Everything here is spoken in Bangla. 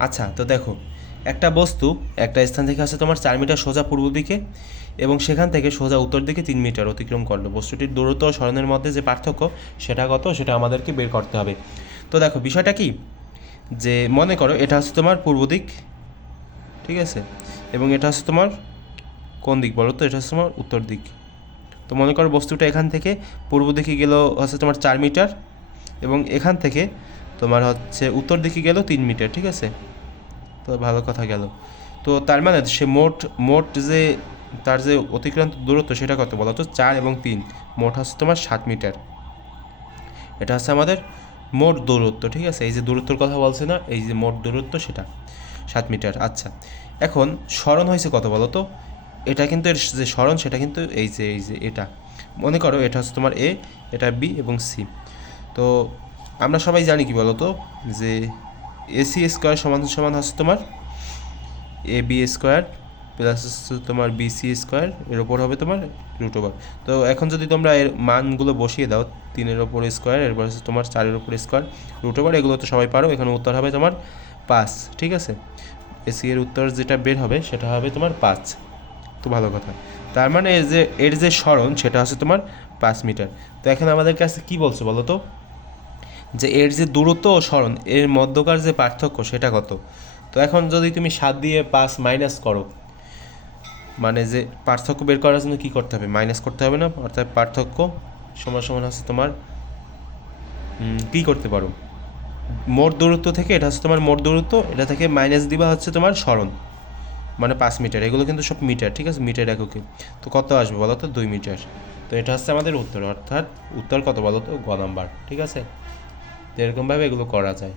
আচ্ছা তো দেখো, একটা বস্তু একটা স্থান থেকে আসছে তোমার চার মিটার সোজা পূর্ব দিকে এবং সেখান থেকে সোজা উত্তর দিকে তিন মিটার অতিক্রম করল। বস্তুটির দূরত্ব স্মরণের মধ্যে যে পার্থক্য, সেটা কত? সেটা আমাদেরকে বের করতে হবে। তো দেখো, বিষয়টা কি? যে মনে করো, এটা হচ্ছে তোমার পূর্ব দিক, ঠিক আছে? এবং এটা হচ্ছে তোমার কোন দিক বলো তো? এটা হচ্ছে তোমার উত্তর দিক। তো মনে করো, বস্তুটা এখান থেকে পূর্ব দিকে গেল হচ্ছে তোমার চার মিটার এবং এখান থেকে তোমার হচ্ছে উত্তর দিকে গেল তিন মিটার, ঠিক আছে? তো ভালো কথা গেল। তো তার মানে সে মোট মোট যে তার যে অতিক্রান্ত দূরত্ব সেটা কত বলো তো? চার এবং তিন। মোট হচ্ছে তোমার সাত মিটার। এটা হচ্ছে আমাদের মোট দূরত্ব, ঠিক আছে? এই যে দূরত্বর কথা বলছে না, এই যে মোট দূরত্ব সেটা, সাত মিটার। আচ্ছা এখন স্মরণ হয়েছে কত বলো তো? এটা কিন্তু এর যে স্মরণ, সেটা কিন্তু এই যে এই যে এটা। মনে করো এটা হচ্ছে তোমার এ, এটা বি এবং সি। তো আমরা সবাই জানি কি বলো তো যে এসি স্কোয়ার সমান সমান হচ্ছে তোমার এ বি স্কোয়ার প্লাস হচ্ছে তোমার বিসি স্কোয়ার এর ওপর হবে তোমার রুট ওভার তো এখন যদি তোমরা এর মানগুলো বসিয়ে দাও, তিনের ওপর স্কোয়ার এরপর হচ্ছে তোমার চারের ওপর স্কোয়ার রুট ওভার এগুলো তো সবাই পারো, এখানে উত্তর হবে তোমার পাঁচ, ঠিক আছে? এসি এর উত্তর যেটা বের হবে, সেটা হবে তোমার পাঁচ। তো ভালো কথা। তার মানে এর যে এর যে স্মরণ সেটা হচ্ছে তোমার পাঁচ মিটার তো এখন আমাদের কাছে কি বলছো বলো তো যে এর যে দূরত্ব ও স্মরণ, এর মধ্যকার যে পার্থক্য সেটা কত? তো এখন যদি তুমি সাত দিয়ে পাঁচ মাইনাস করো মানে যে পার্থক্য বের করার জন্য কী করতে হবে? মাইনাস করতে হবে না, অর্থাৎ পার্থক্য সমান সমান হচ্ছে তোমার কী করতে পারো? মোট দূরত্ব থেকে এটা হচ্ছে তোমার মোট দূরত্ব, এটা থেকে মাইনাস দিবা হচ্ছে তোমার স্মরণ মানে পাঁচ মিটার এগুলো কিন্তু সব মিটার ঠিক আছে? মিটার এককে। তো কত আসবে বলো তো? দুই মিটার তো এটা হচ্ছে আমাদের উত্তর, অর্থাৎ উত্তর কত বলো তো? গ নাম্বার ঠিক আছে? তো এরকমভাবে এগুলো করা যায়।